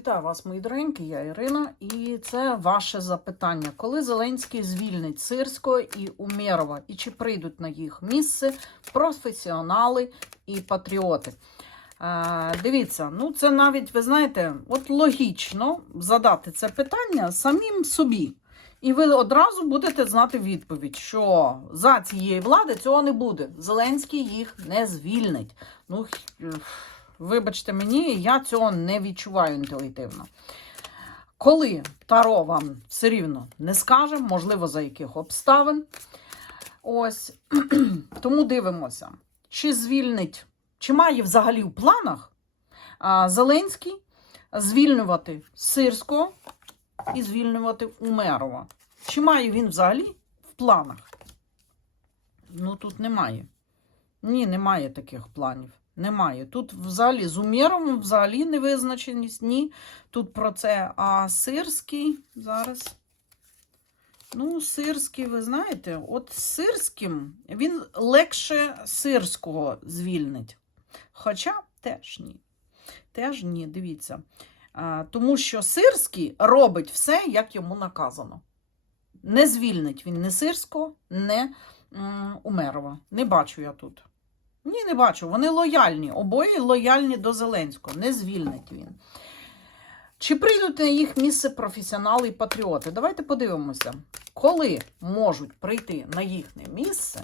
Вітаю вас, мої доренькі, я Ірина, і це ваше запитання. Коли Зеленський звільнить Сирського і Умєрова, і чи прийдуть на їх місце професіонали і патріоти? Е, дивіться, ну це навіть, ви знаєте, от логічно задати це питання самим собі. І ви одразу будете знати відповідь, що за цієї влади цього не буде. Зеленський їх не звільнить. Ну, вибачте мені, я цього не відчуваю інтуїтивно. Коли Таро вам все рівно не скаже, можливо, за яких обставин. Ось. Тому дивимося, чи звільнить, чи має взагалі в планах Зеленський звільнювати Сирського і звільнювати Умерова. Чи має він взагалі в планах? Ну, тут немає. Ні, немає таких планів. Немає. Тут взагалі з Умєром взагалі невизначеність. Ні. Тут про це. А Сирський зараз. Ну, Сирський, ви знаєте, от Сирським він легше Сирського звільнить. Хоча теж ні. Теж ні, дивіться. А, тому що Сирський робить все, як йому наказано. Не звільнить він не Сирського, не Умерова. Не бачу я тут. Ні, не бачу. Вони лояльні. Обоє лояльні до Зеленського. Не звільнить він. Чи прийдуть на їх місце професіонали і патріоти? Давайте подивимося, коли можуть прийти на їхнє місце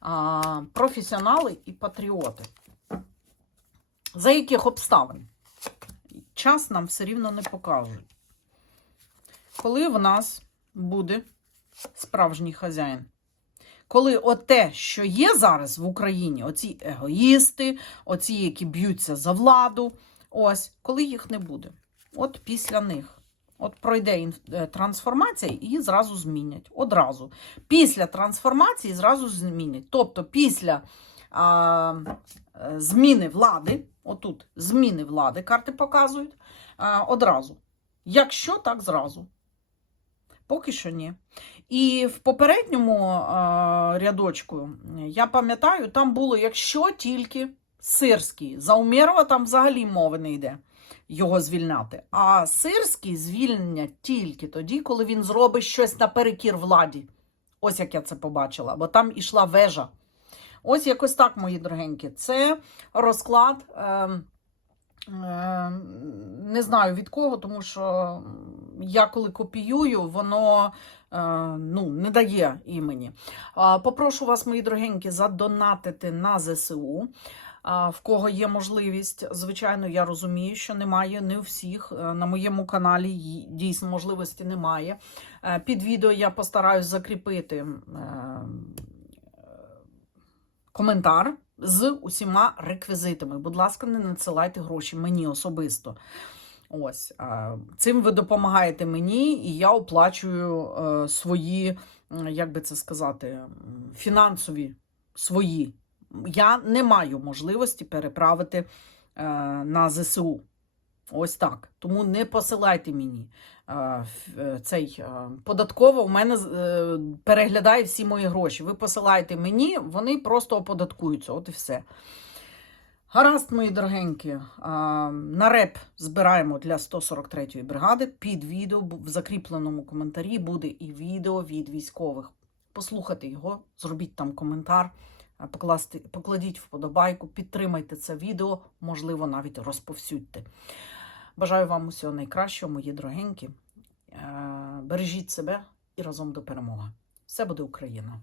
а, професіонали і патріоти. За яких обставин? Час нам все рівно не покажуть. Коли в нас буде справжній хазяїн? Коли оте, що є зараз в Україні, оці егоїсти, оці, які б'ються за владу, ось, коли їх не буде. От після них. От пройде е, трансформація і її зразу змінять. Одразу. Після трансформації зразу змінять. Тобто після а, е, зміни влади, отут зміни влади, карти показують, а, одразу. Якщо так зразу. Поки що ні. І в попередньому а, рядочку, я пам'ятаю, там було, якщо тільки сирський. За Умєрова там взагалі мови не йде його звільняти. А сирський звільнять тільки тоді, коли він зробить щось наперекір владі. Ось як я це побачила, бо там ішла вежа. Ось якось так, мої дорогенькі. Це розклад. Е, е, не знаю від кого, тому що я коли копіюю, воно е, ну, не дає імені. Попрошу вас, мої дорогенькі, задонатити на ЗСУ. В кого є можливість, звичайно, я розумію, що немає не у всіх. Е, На моєму каналі дійсно можливості немає. Е, Під відео я постараюсь закріпити е, коментар з усіма реквізитами. Будь ласка, не надсилайте гроші мені особисто. Ось цим ви допомагаєте мені, і я оплачую е, свої, як би це сказати, фінансові свої. Я не маю можливості переправити е, на ЗСУ. Ось так. Тому не посилайте мені. Е, е, цей е, податково у мене переглядає всі мої гроші. Ви посилаєте мені, вони просто оподаткуються. От і все. Гаразд, мої дорогенькі. На реп збираємо для 143-ї бригади. Під відео в закріпленому коментарі буде і відео від військових. Послухайте його, зробіть там коментар, покласти, покладіть вподобайку, підтримайте це відео, можливо, навіть розповсюдьте. Бажаю вам усього найкращого, мої дорогенькі. Е, Бережіть себе і разом до перемоги. Все буде Україна!